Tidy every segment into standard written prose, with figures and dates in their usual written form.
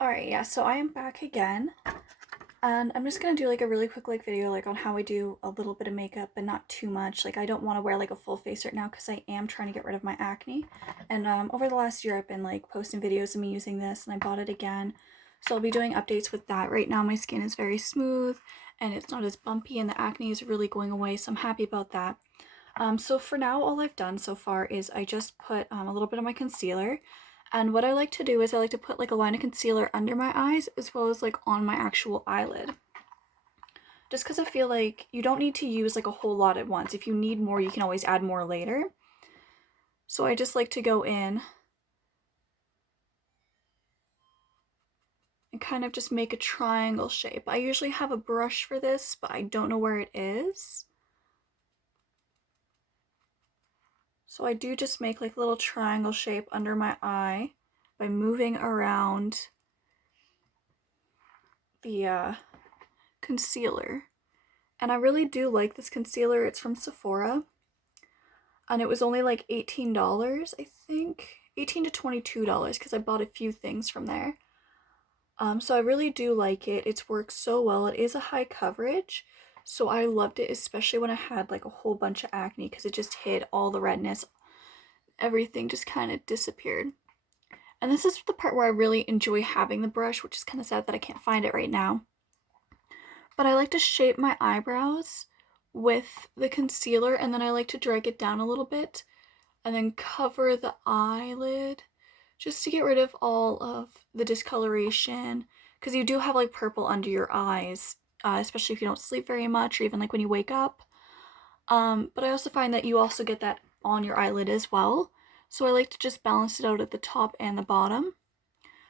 Alright, yeah, so I am back again, and I'm just gonna do like a really quick video on how I do a little bit of makeup but not too much. Like I don't want to wear like a full face right now because I am trying to get rid of my acne. And over the last year I've been like posting videos of me using this and I bought it again. So I'll be doing updates with that. Right now my skin is very smooth and it's not as bumpy and the acne is really going away, so I'm happy about that. So for now, all I've done so far is I just put a little bit of my concealer. And what I like to do is I like to put like a line of concealer under my eyes as well as like on my actual eyelid. Just because I feel like you don't need to use like a whole lot at once. If you need more, you can always add more later. So I just like to go in and kind of just make a triangle shape. I usually have a brush for this, but I don't know where it is. So I do just make like a little triangle shape under my eye by moving around the concealer. And I really do like this concealer. It's from Sephora. And it was only like $18, I think. $18 to $22 because I bought a few things from there. So I really do like it. It's worked so well. It is a high coverage. So I loved it, especially when I had like a whole bunch of acne because it just hid all the redness. Everything just kind of disappeared. And this is the part where I really enjoy having the brush, which is kind of sad that I can't find it right now. But I like to shape my eyebrows with the concealer and then I like to drag it down a little bit and then cover the eyelid just to get rid of all of the discoloration because you do have like purple under your eyes, especially if you don't sleep very much or even like when you wake up. But I also find that you also get that on your eyelid as well. So I like to just balance it out at the top and the bottom.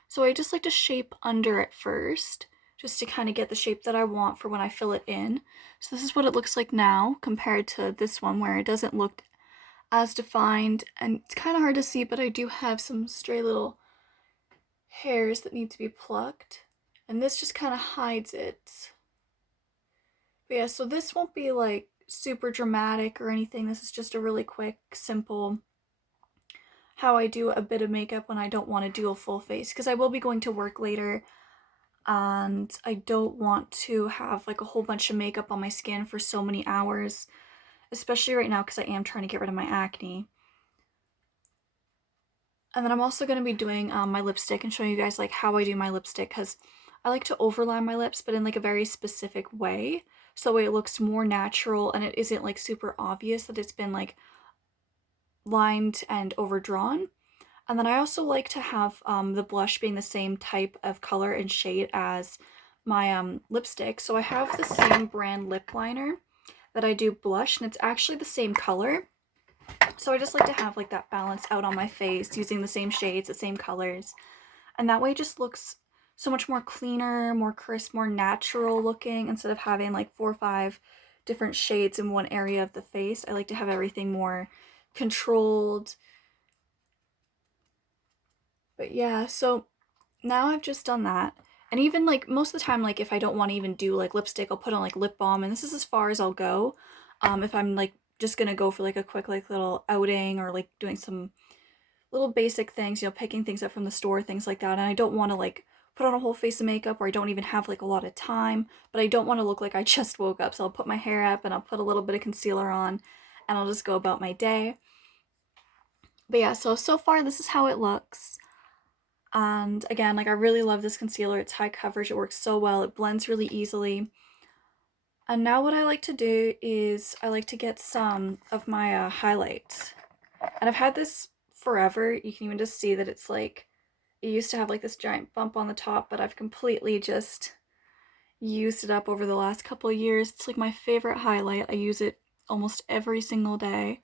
So I just like to shape under it first, just to kind of get the shape that I want for when I fill it in. So this is what it looks like now compared to this one where it doesn't look as defined and it's kind of hard to see, but I do have some stray little hairs that need to be plucked and this just kind of hides it. But yeah, so this won't be like super dramatic or anything. This is just a really quick, simple how I do a bit of makeup when I don't want to do a full face because I will be going to work later and I don't want to have like a whole bunch of makeup on my skin for so many hours, especially right now because I am trying to get rid of my acne. And then I'm also going to be doing my lipstick and showing you guys like how I do my lipstick because I like to overline my lips but in like a very specific way so it looks more natural and it isn't like super obvious that it's been like lined and overdrawn. And then I also like to have the blush being the same type of color and shade as my lipstick. So I have the same brand lip liner that I do blush and it's actually the same color. So I just like to have like that balance out on my face using the same shades, the same colors. And that way it just looks so much more cleaner, more crisp, more natural looking instead of having like 4 or 5 different shades in one area of the face. I like to have everything more controlled. But yeah, so now I've just done that. And even like most of the time, like if I don't want to even do like lipstick, I'll put on like lip balm and this is as far as I'll go. If I'm like just gonna go for like a quick like little outing or like doing some little basic things, you know, picking things up from the store, things like that. And I don't want to like put on a whole face of makeup or I don't even have like a lot of time, but I don't want to look like I just woke up. So I'll put my hair up and I'll put a little bit of concealer on and I'll just go about my day. But yeah, so far this is how it looks. And again, like I really love this concealer. It's high coverage. It works so well. It blends really easily. And now what I like to do is I like to get some of my highlight. And I've had this forever. You can even just see that it's like, it used to have like this giant bump on the top, but I've completely just used it up over the last couple of years. It's like my favorite highlight. I use it almost every single day.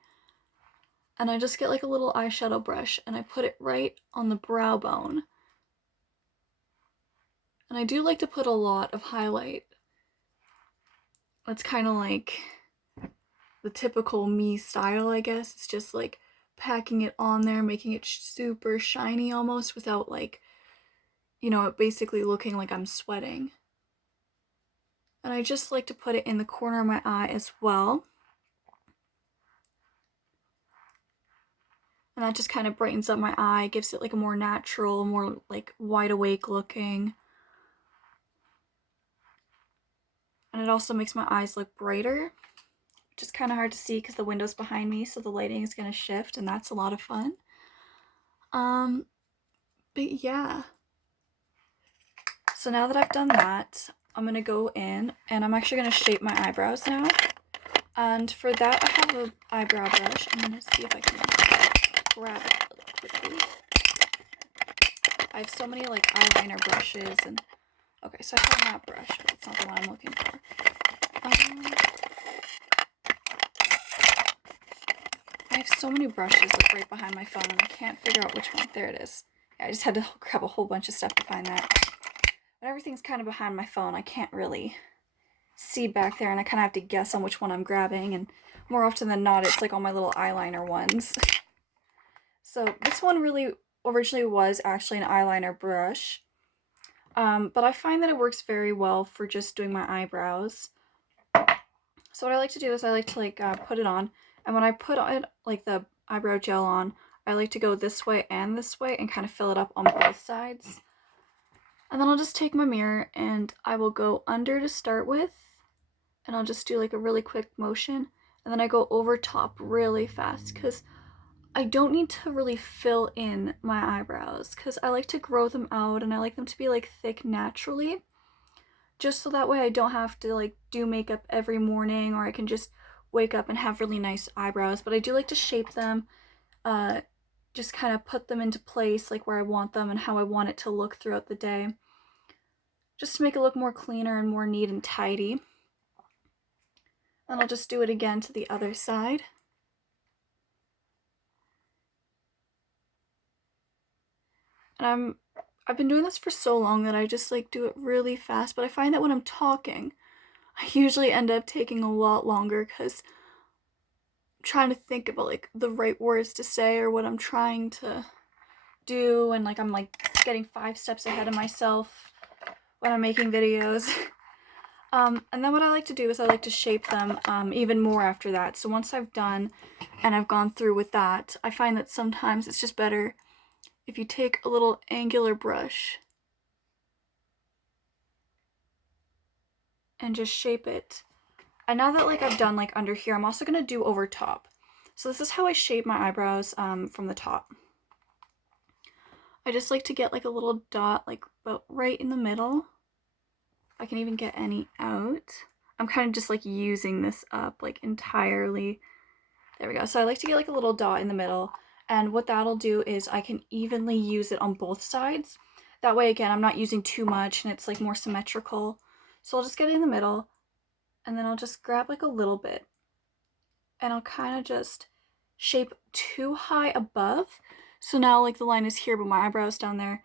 And I just get like a little eyeshadow brush and I put it right on the brow bone. And I do like to put a lot of highlight. It's kind of like the typical me style, I guess. It's just like packing it on there, making it super shiny almost without like, you know, it basically looking like I'm sweating. And I just like to put it in the corner of my eye as well. And that just kind of brightens up my eye, gives it like a more natural, more like wide awake looking. And it also makes my eyes look brighter, which is kind of hard to see because the window's behind me, so the lighting is going to shift, and that's a lot of fun. But yeah. So now that I've done that, I'm going to go in, and I'm actually going to shape my eyebrows now. And for that, I have an eyebrow brush. I'm going to see if I can grab it really quickly. I have so many like eyeliner brushes, and okay, so I found that brush, but it's not the one I'm looking for. I have so many brushes like right behind my phone, and I can't figure out which one. There it is. Yeah, I just had to grab a whole bunch of stuff to find that. But everything's kind of behind my phone. I can't really see back there, and I kind of have to guess on which one I'm grabbing, and more often than not, it's like all my little eyeliner ones. So this one really originally was actually an eyeliner brush, but I find that it works very well for just doing my eyebrows. So what I like to do is I like to like put it on, and when I put it like the eyebrow gel on, I like to go this way and kind of fill it up on both sides. And then I'll just take my mirror and I will go under to start with, and I'll just do like a really quick motion, and then I go over top really fast because I don't need to really fill in my eyebrows because I like to grow them out and I like them to be like thick naturally, just so that way I don't have to like do makeup every morning, or I can just wake up and have really nice eyebrows. But I do like to shape them, just kind of put them into place like where I want them and how I want it to look throughout the day, just to make it look more cleaner and more neat and tidy. And I'll just do it again to the other side. And I've been doing this for so long that I just like do it really fast, but I find that when I'm talking, I usually end up taking a lot longer because I'm trying to think about like the right words to say or what I'm trying to do, and like I'm like getting 5 steps ahead of myself when I'm making videos. And then what I like to do is I like to shape them even more after that. So once I've done and I've gone through with that, I find that sometimes it's just better if you take a little angular brush and just shape it. And now that like I've done like under here, I'm also going to do over top. So this is how I shape my eyebrows from the top. I just like to get like a little dot like about right in the middle. I can even get any out. I'm kind of just like using this up like entirely. There we go. So I like to get like a little dot in the middle, and what that'll do is I can evenly use it on both sides. That way, again, I'm not using too much and it's like more symmetrical. So I'll just get it in the middle, and then I'll just grab like a little bit, and I'll kind of just shape too high above. So now like the line is here, but my eyebrow's down there.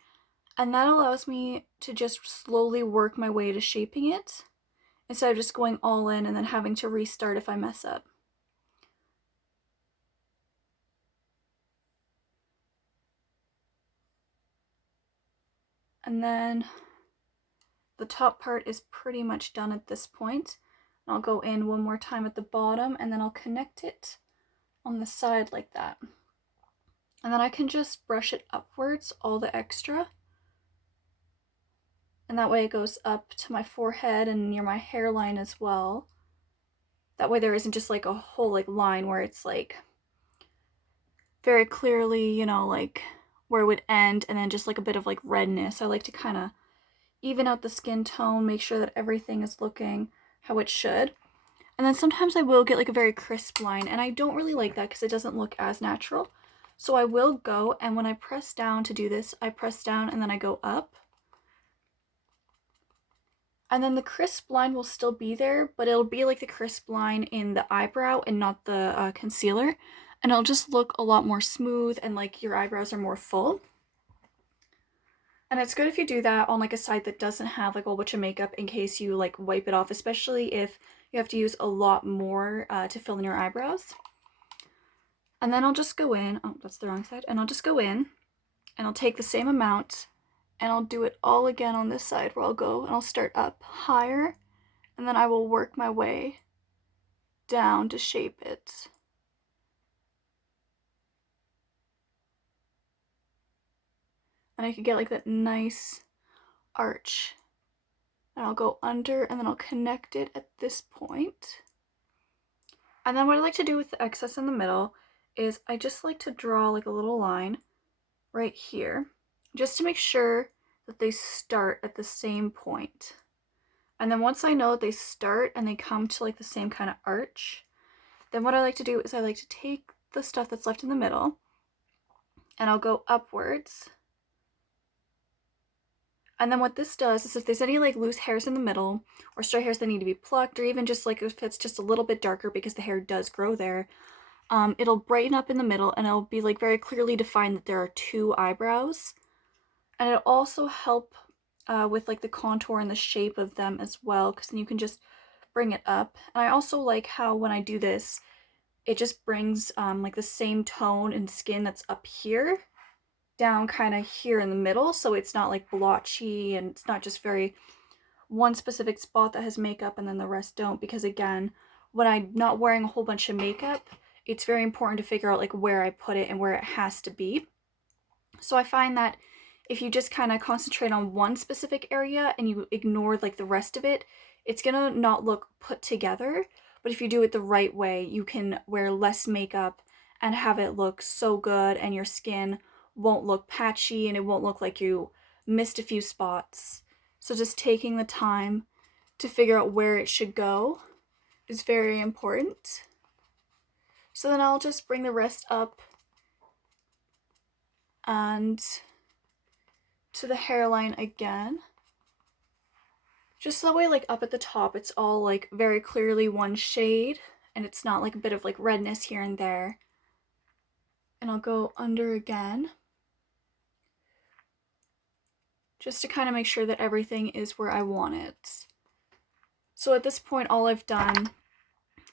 And that allows me to just slowly work my way to shaping it, instead of just going all in and then having to restart if I mess up. And then the top part is pretty much done at this point. I'll go in one more time at the bottom, and then I'll connect it on the side like that. And then I can just brush it upwards, all the extra. And that way it goes up to my forehead and near my hairline as well. That way there isn't just like a whole like line where it's like very clearly, you know, like where it would end, and then just like a bit of like redness. I like to kind of even out the skin tone, make sure that everything is looking how it should. And then sometimes I will get like a very crisp line, and I don't really like that because it doesn't look as natural. So I will go, and when I press down to do this, I press down and then I go up. And then the crisp line will still be there, but it'll be like the crisp line in the eyebrow and not the concealer. And it'll just look a lot more smooth, and like your eyebrows are more full. And it's good if you do that on like a side that doesn't have like a whole bunch of makeup, in case you like wipe it off, especially if you have to use a lot more to fill in your eyebrows. And then I'll just go in, oh, that's the wrong side. And I'll just go in and I'll take the same amount and I'll do it all again on this side, where I'll go and I'll start up higher, and then I will work my way down to shape it. and I could get like that nice arch. And I'll go under and then I'll connect it at this point. And then what I like to do with the excess in the middle is I just like to draw like a little line right here, just to make sure that they start at the same point. And then once I know that they start and they come to like the same kind of arch, then what I like to do is I like to take the stuff that's left in the middle and I'll go upwards. And then what this does is if there's any like loose hairs in the middle or stray hairs that need to be plucked, or even just like if it's just a little bit darker because the hair does grow there, it'll brighten up in the middle and it'll be like very clearly defined that there are two eyebrows. And it'll also help with like the contour and the shape of them as well, because then you can just bring it up. And I also like how when I do this, it just brings like the same tone and skin that's up here down kind of here in the middle, so it's not like blotchy and it's not just very one specific spot that has makeup and then the rest don't, because again, when I'm not wearing a whole bunch of makeup, it's very important to figure out like where I put it and where it has to be. So I find that if you just kind of concentrate on one specific area and you ignore like the rest of it, it's gonna not look put together. But if you do it the right way, you can wear less makeup and have it look so good, and your skin won't look patchy and it won't look like you missed a few spots. So just taking the time to figure out where it should go is very important. So then I'll just bring the rest up and to the hairline again. Just so that way, like up at the top, it's all like very clearly one shade and it's not like a bit of like redness here and there. And I'll go under again, just to kind of make sure that everything is where I want it. So at this point, all I've done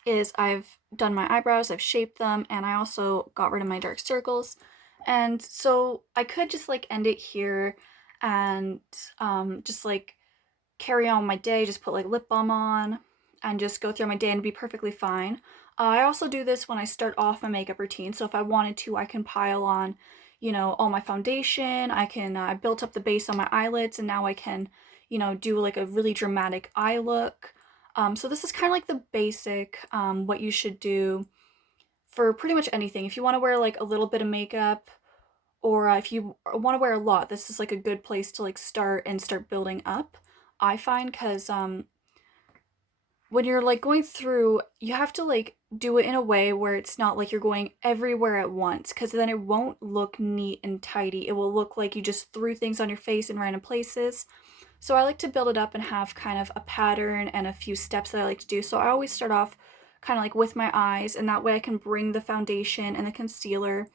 is I've done my eyebrows, I've shaped them, and I also got rid of my dark circles. And so I could just like end it here and just like carry on my day, just put like lip balm on and just go through my day and be perfectly fine. I also do this when I start off my makeup routine, so if I wanted to, I can pile on, you know, all my foundation. I built up the base on my eyelids, and now I can, you know, do like a really dramatic eye look. So this is kind of like the basic, what you should do for pretty much anything. If you want to wear like a little bit of makeup, or if you want to wear a lot, this is like a good place to like start building up, I find, because when you're like going through, you have to like do it in a way where it's not like you're going everywhere at once, because then it won't look neat and tidy. It will look like you just threw things on your face in random places. So I like to build it up and have kind of a pattern and a few steps that I like to do. So I always start off kind of like with my eyes, and that way I can bring the foundation and the concealer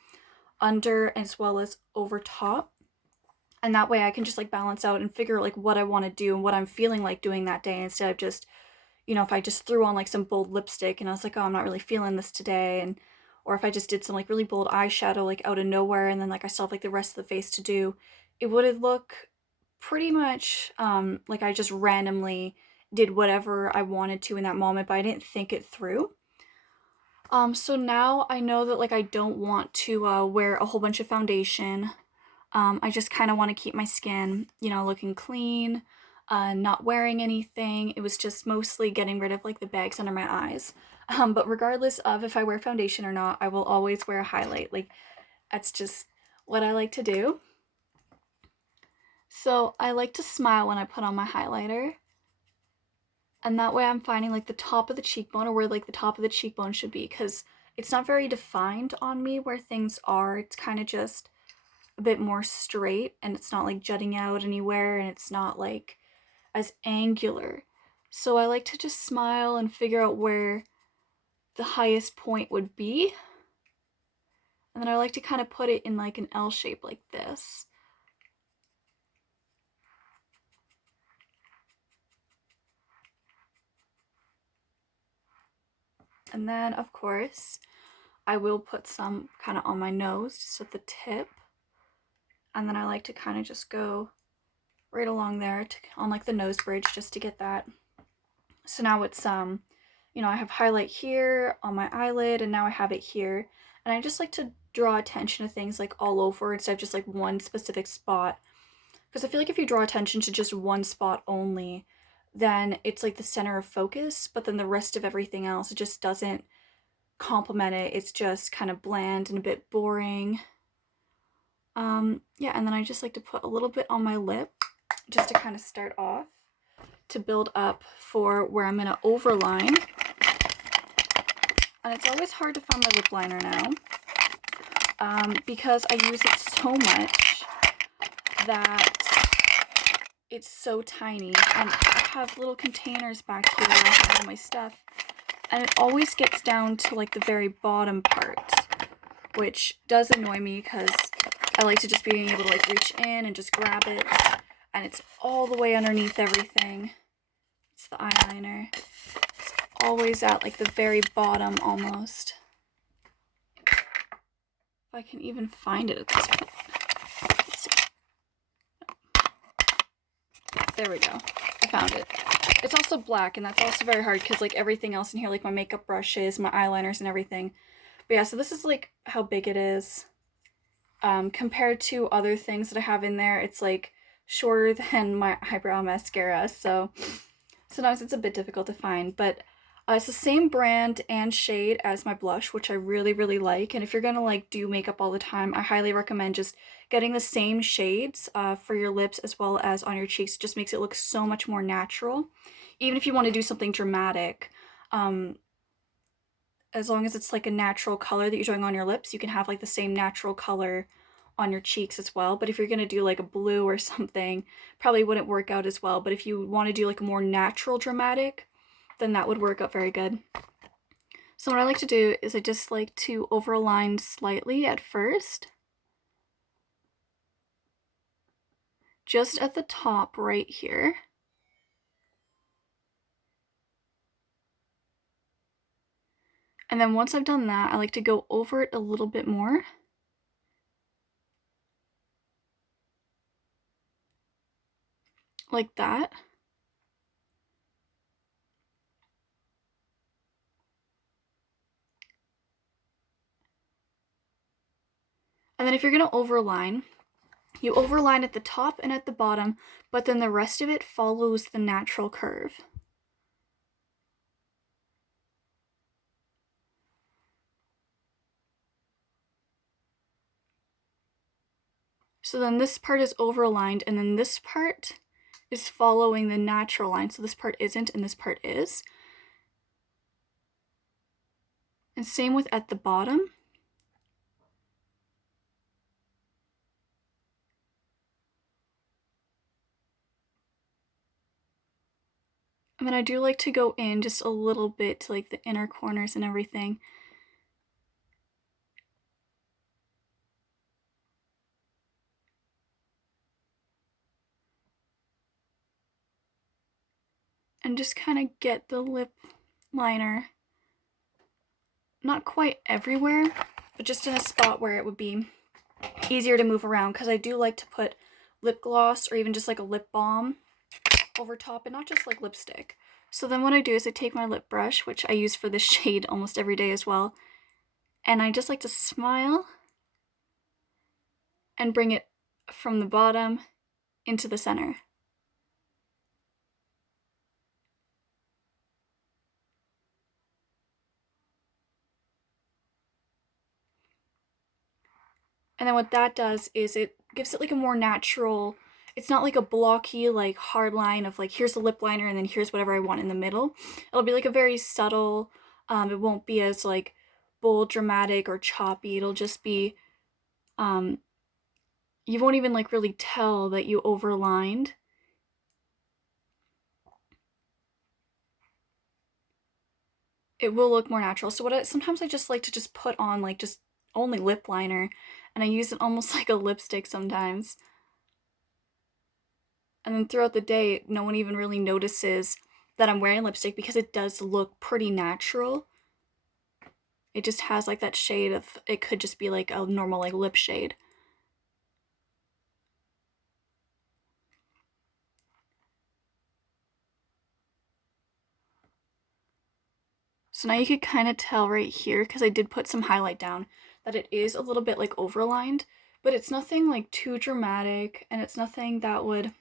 under as well as over top. And that way I can just like balance out and figure out like what I want to do and what I'm feeling like doing that day, instead of just, you know, if I just threw on like some bold lipstick and I was like, oh, I'm not really feeling this today, and or if I just did some like really bold eyeshadow like out of nowhere and then like I still have like the rest of the face to do, it would look pretty much like I just randomly did whatever I wanted to in that moment, but I didn't think it through. So now I know that like I don't want to wear a whole bunch of foundation. I just kind of want to keep my skin, you know, looking clean, not wearing anything. It was just mostly getting rid of like the bags under my eyes. But regardless of if I wear foundation or not, I will always wear a highlight. Like, that's just what I like to do. So I like to smile when I put on my highlighter. And that way I'm finding like the top of the cheekbone, or where like the top of the cheekbone should be, because it's not very defined on me where things are. It's kind of just a bit more straight, and it's not like jutting out anywhere, and it's not like as angular. So I like to just smile and figure out where the highest point would be. And then I like to kind of put it in like an L shape like this. And then, of course, I will put some kind of on my nose, just at the tip. And then I like to kind of just go right along there on like the nose bridge, just to get that. So now it's, you know, I have highlight here on my eyelid, and now I have it here. And I just like to draw attention to things like all over instead of just like one specific spot. Because I feel like if you draw attention to just one spot only, then it's like the center of focus, but then the rest of everything else, it just doesn't complement it. It's just kind of bland and a bit boring. Yeah, and then I just like to put a little bit on my lip just to kind of start off to build up for where I'm gonna overline. And it's always hard to find my lip liner now because I use it so much that it's so tiny. And I have little containers back here where I have all my stuff, and it always gets down to like the very bottom part, which does annoy me because I like to just being able to like reach in and just grab it, and it's all the way underneath everything. It's the eyeliner. It's always at like the very bottom almost. If I can even find it at this point. Let's see. There we go. I found it. It's also black, and that's also very hard because like everything else in here, like my makeup brushes, my eyeliners and everything. But yeah, so this is like how big it is. Compared to other things that I have in there, it's like shorter than my eyebrow mascara, so sometimes it's a bit difficult to find, but it's the same brand and shade as my blush, which I really, really like. And if you're gonna like do makeup all the time, I highly recommend just getting the same shades for your lips as well as on your cheeks. It just makes it look so much more natural. Even if you want to do something dramatic, as long as it's like a natural color that you're doing on your lips, you can have like the same natural color on your cheeks as well. But if you're gonna do like a blue or something, probably wouldn't work out as well. But if you want to do like a more natural dramatic, then that would work out very good. So what I like to do is I just like to overline slightly at first. Just at the top right here. And then once I've done that, I like to go over it a little bit more. Like that. And then if you're going to overline, you overline at the top and at the bottom, but then the rest of it follows the natural curve. So then this part is overlined, and then this part is following the natural line. So this part isn't, and this part is. And same with at the bottom. And then I do like to go in just a little bit to like the inner corners and everything. And just kind of get the lip liner not quite everywhere, but just in a spot where it would be easier to move around, because I do like to put lip gloss or even just like a lip balm over top and not just like lipstick. So then what I do is I take my lip brush, which I use for this shade almost every day as well, and I just like to smile and bring it from the bottom into the center. And then what that does is it gives it like a more natural, it's not like a blocky, like hard line of like, here's the lip liner and then here's whatever I want in the middle. It'll be like a very subtle, it won't be as like bold, dramatic, or choppy. It'll just be, you won't even like really tell that you overlined. It will look more natural. So sometimes I just like to just put on like just only lip liner, and I use it almost like a lipstick sometimes. And then throughout the day, no one even really notices that I'm wearing lipstick because it does look pretty natural. It just has like that shade of, it could just be like a normal like lip shade. So now you could kind of tell right here, because I did put some highlight down, that it is a little bit like overlined, but it's nothing like too dramatic, and it's nothing that would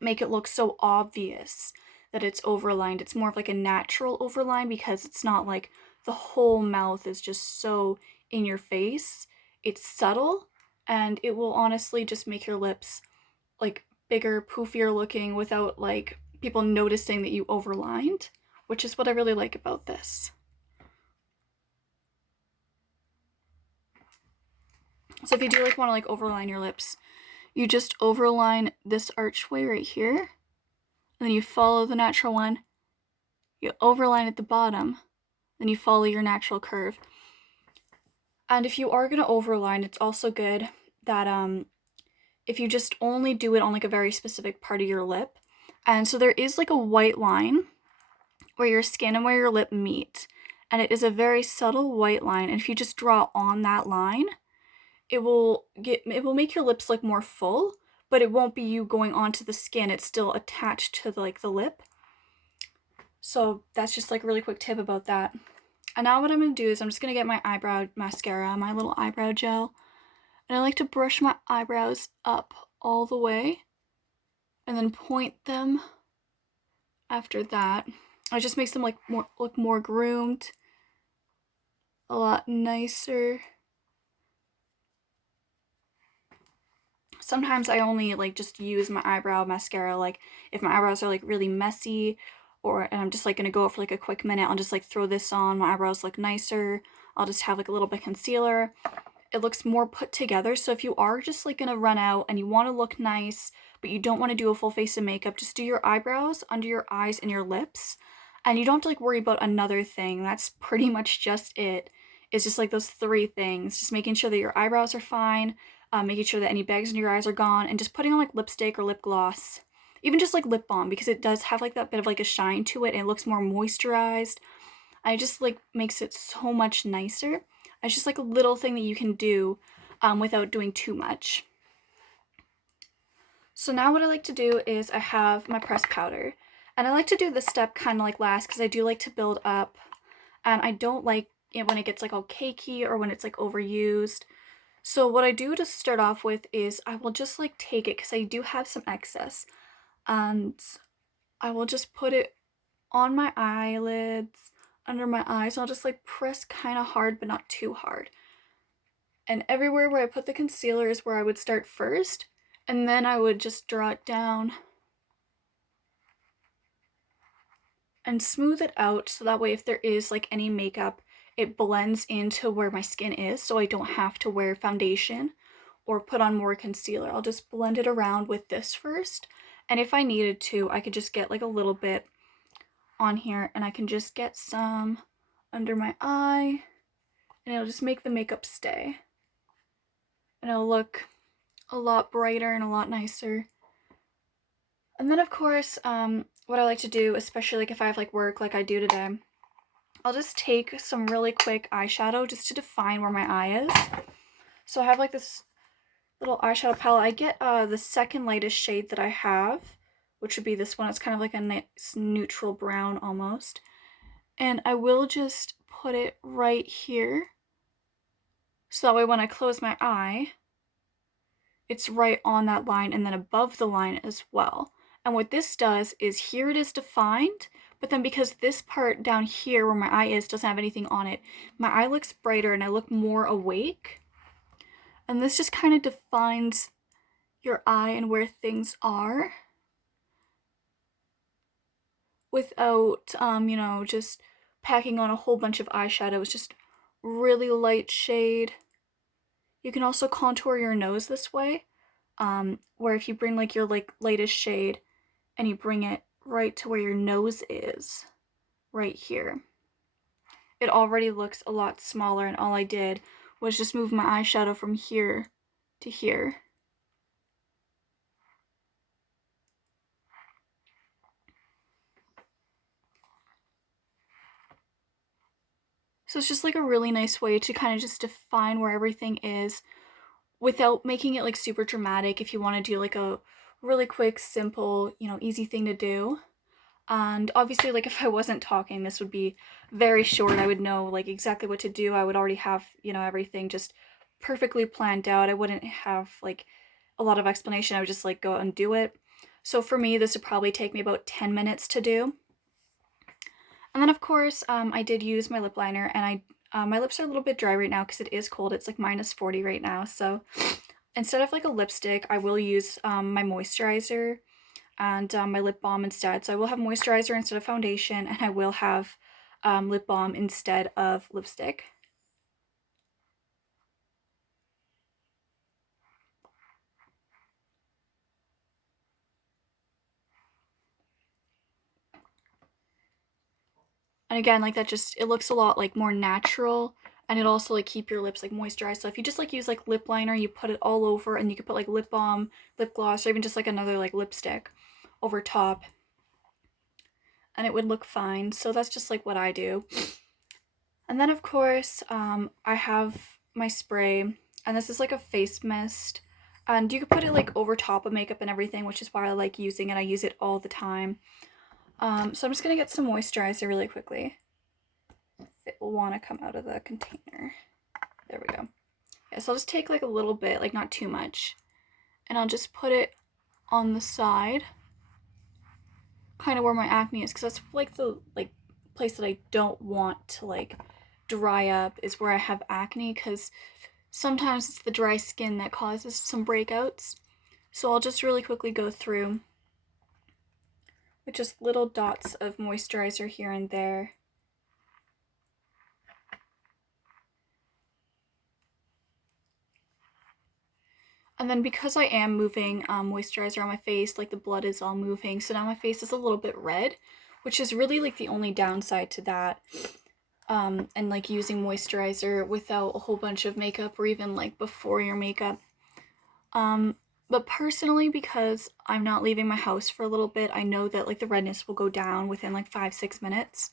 make it look so obvious that it's overlined. It's more of like a natural overline because it's not like the whole mouth is just so in your face. It's subtle, and it will honestly just make your lips like bigger, poofier looking without like people noticing that you overlined, which is what I really like about this. So if you do like want to like overline your lips, you just overline this archway right here, and then you follow the natural one, you overline at the bottom, then you follow your natural curve. And if you are going to overline, it's also good that if you just only do it on like a very specific part of your lip. And so there is like a white line where your skin and where your lip meet, and it is a very subtle white line, and if you just draw on that line, it will make your lips look more full, but it won't be you going onto the skin. It's still attached to the lip. So that's just like a really quick tip about that. And now what I'm going to do is I'm just going to get my eyebrow mascara, my little eyebrow gel, and I like to brush my eyebrows up all the way and then point them after that. It just makes them like look more groomed, a lot nicer. Sometimes I only like just use my eyebrow mascara like if my eyebrows are like really messy, and I'm just like gonna go out for like a quick minute. I'll just like throw this on. My eyebrows look nicer. I'll just have like a little bit of concealer. It looks more put together. So if you are just like gonna run out and you want to look nice but you don't want to do a full face of makeup, just do your eyebrows, under your eyes, and your lips, and you don't have to like worry about another thing. That's pretty much just it. It's just like those 3 things. Just making sure that your eyebrows are fine, making sure that any bags under your eyes are gone, and just putting on like lipstick or lip gloss, even just like lip balm, because it does have like that bit of like a shine to it and it looks more moisturized. I just like makes it so much nicer. It's just like a little thing that you can do without doing too much. So now what I like to do is I have my pressed powder, and I like to do this step kind of like last because I do like to build up, and I don't like it when it gets like all cakey or when it's like overused. So what I do to start off with is I will just like take it, because I do have some excess, and I will just put it on my eyelids, under my eyes, and I'll just like press kind of hard but not too hard. And everywhere where I put the concealer is where I would start first, and then I would just draw it down and smooth it out, so that way if there is like any makeup, it blends into where my skin is, so I don't have to wear foundation or put on more concealer. I'll just blend it around with this first, and if I needed to, I could just get like a little bit on here, and I can just get some under my eye, and it'll just make the makeup stay, and it'll look a lot brighter and a lot nicer. And then of course, what I like to do, especially like if I have like work like I do today, I'll just take some really quick eyeshadow just to define where my eye is. So I have like this little eyeshadow palette. I get the second lightest shade that I have, which would be this one. It's kind of like a nice neutral brown almost. And I will just put it right here, so that way when I close my eye, it's right on that line and then above the line as well. And what this does is here it is defined, but then because this part down here where my eye is doesn't have anything on it, my eye looks brighter and I look more awake. And this just kind of defines your eye and where things are, without, you know, just packing on a whole bunch of eyeshadow. It's just really light shade. You can also contour your nose this way, where if you bring like your like lightest shade and you bring it right to where your nose is, right here, it already looks a lot smaller, and all I did was just move my eyeshadow from here to here. So it's just like a really nice way to kind of just define where everything is without making it like super dramatic if you want to do like a really quick, simple, you know, easy thing to do. And obviously, like, if I wasn't talking, this would be very short. I would know, like, exactly what to do. I would already have, you know, everything just perfectly planned out. I wouldn't have, like, a lot of explanation. I would just, like, go out and do it. So for me, this would probably take me about 10 minutes to do. And then, of course, I did use my lip liner, and my lips are a little bit dry right now because it is cold. It's, like, -40 right now. So instead of, like, a lipstick, I will use my moisturizer and my lip balm instead. So I will have moisturizer instead of foundation, and I will have lip balm instead of lipstick. And again, like, that just, it looks a lot like more natural, and it also like keep your lips like moisturized. So if you just like use like lip liner, you put it all over, and you can put like lip balm, lip gloss, or even just like another like lipstick over top, and it would look fine. So that's just like what I do. And then of course, I have my spray, and this is like a face mist, and you could put it like over top of makeup and everything, which is why I like using it. I use it all the time. So I'm just gonna get some moisturizer really quickly. It will want to come out of the container. There we go. Yeah, so I'll just take like a little bit, like not too much, and I'll just put it on the side, kind of where my acne is, because that's like the place that I don't want to like dry up, is where I have acne, because sometimes it's the dry skin that causes some breakouts. So I'll just really quickly go through with just little dots of moisturizer here and there. And then because I am moving moisturizer on my face, like the blood is all moving, so now my face is a little bit red, which is really like the only downside to that. And like using moisturizer without a whole bunch of makeup, or even like before your makeup. But personally, because I'm not leaving my house for a little bit, I know that like the redness will go down within like 5-6 minutes.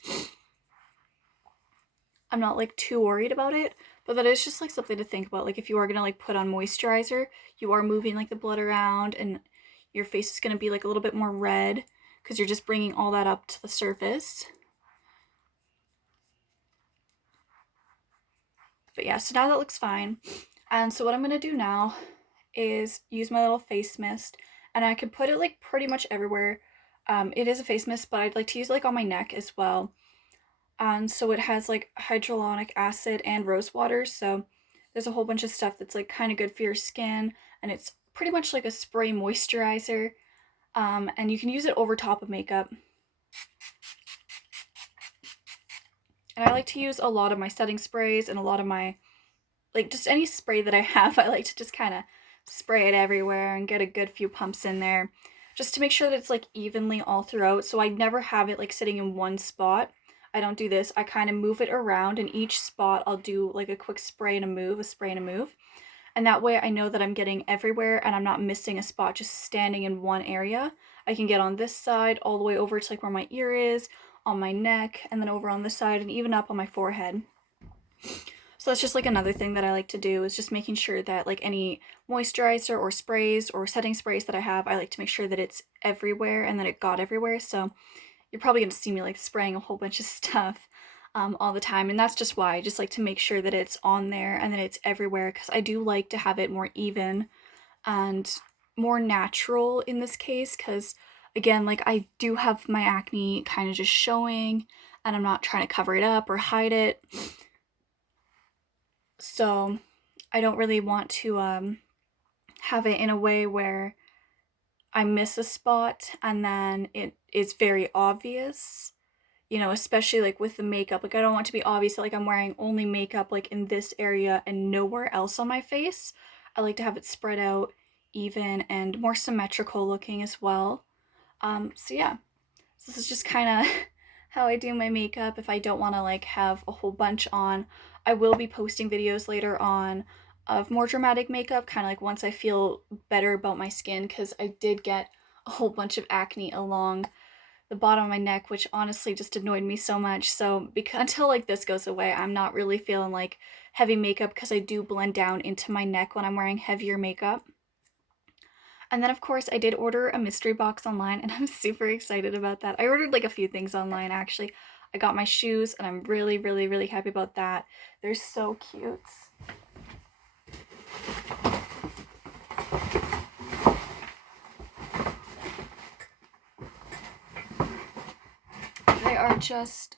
I'm not like too worried about it, but that is just like something to think about. Like if you are gonna like put on moisturizer, you are moving like the blood around, and your face is gonna be like a little bit more red because you're just bringing all that up to the surface. But yeah, so now that looks fine. And so what I'm gonna do now is use my little face mist, and I can put it like pretty much everywhere. It is a face mist, but I'd like to use it like on my neck as well. And so it has like hyaluronic acid and rose water, so there's a whole bunch of stuff that's like kind of good for your skin, and it's pretty much like a spray moisturizer. And you can use it over top of makeup. And I like to use a lot of my setting sprays and a lot of my, like just any spray that I have, I like to just kind of spray it everywhere and get a good few pumps in there, just to make sure that it's like evenly all throughout. So I never have it like sitting in one spot. I don't do this. I kind of move it around, and each spot I'll do like a quick spray and a move, a spray and a move. And that way I know that I'm getting everywhere and I'm not missing a spot just standing in one area. I can get on this side all the way over to like where my ear is, on my neck, and then over on this side, and even up on my forehead. So that's just like another thing that I like to do, is just making sure that like any moisturizer or sprays or setting sprays that I have, I like to make sure that it's everywhere and that it got everywhere. So you're probably going to see me like spraying a whole bunch of stuff all the time, and that's just why I just like to make sure that it's on there and that it's everywhere, because I do like to have it more even and more natural in this case, because again, like I do have my acne kind of just showing, and I'm not trying to cover it up or hide it. So I don't really want to have it in a way where I miss a spot and then it is very obvious, you know, especially like with the makeup. Like I don't want to be obvious that like I'm wearing only makeup like in this area and nowhere else on my face. I like to have it spread out, even, and more symmetrical looking as well. So yeah, so this is just kind of how I do my makeup if I don't want to like have a whole bunch on. I will be posting videos later on of more dramatic makeup, kind of like once I feel better about my skin, because I did get a whole bunch of acne along the bottom of my neck, which honestly just annoyed me so much. So because until like this goes away, I'm not really feeling like heavy makeup, because I do blend down into my neck when I'm wearing heavier makeup. And then of course I did order a mystery box online, and I'm super excited about that. I ordered like a few things online actually. I got my shoes, and I'm really, really, really happy about that. They're so cute. They are just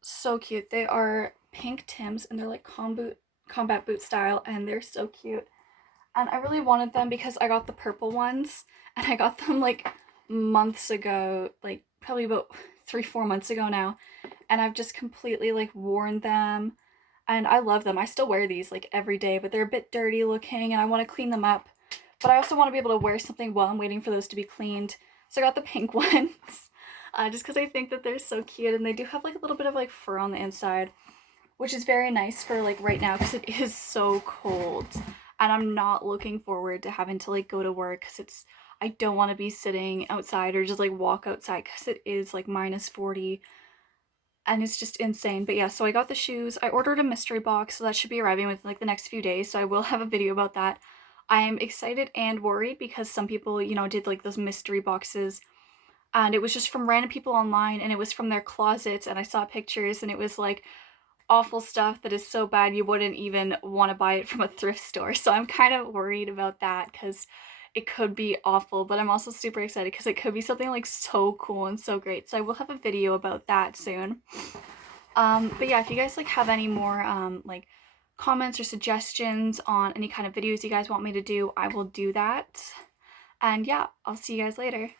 so cute. They are pink Tims, and they're like combat boot style, and they're so cute. And I really wanted them because I got the purple ones, and I got them like months ago, like probably about 3-4 months ago now, and I've just completely like worn them, and I love them. I still wear these like every day, but they're a bit dirty looking, and I want to clean them up, but I also want to be able to wear something while I'm waiting for those to be cleaned. So I got the pink ones, just because I think that they're so cute, and they do have like a little bit of like fur on the inside, which is very nice for like right now because it is so cold, and I'm not looking forward to having to like go to work because I don't want to be sitting outside or just like walk outside because it is like -40, and it's just insane. But yeah, so I got the shoes. I ordered a mystery box, so that should be arriving within like the next few days, so I will have a video about that. I'm excited and worried because some people, you know, did like those mystery boxes, and it was just from random people online, and it was from their closets, and I saw pictures, and it was like awful stuff that is so bad you wouldn't even want to buy it from a thrift store. So I'm kind of worried about that because it could be awful, but I'm also super excited because it could be something like so cool and so great. So I will have a video about that soon. But yeah, if you guys like have any more like comments or suggestions on any kind of videos you guys want me to do, I will do that. And yeah, I'll see you guys later.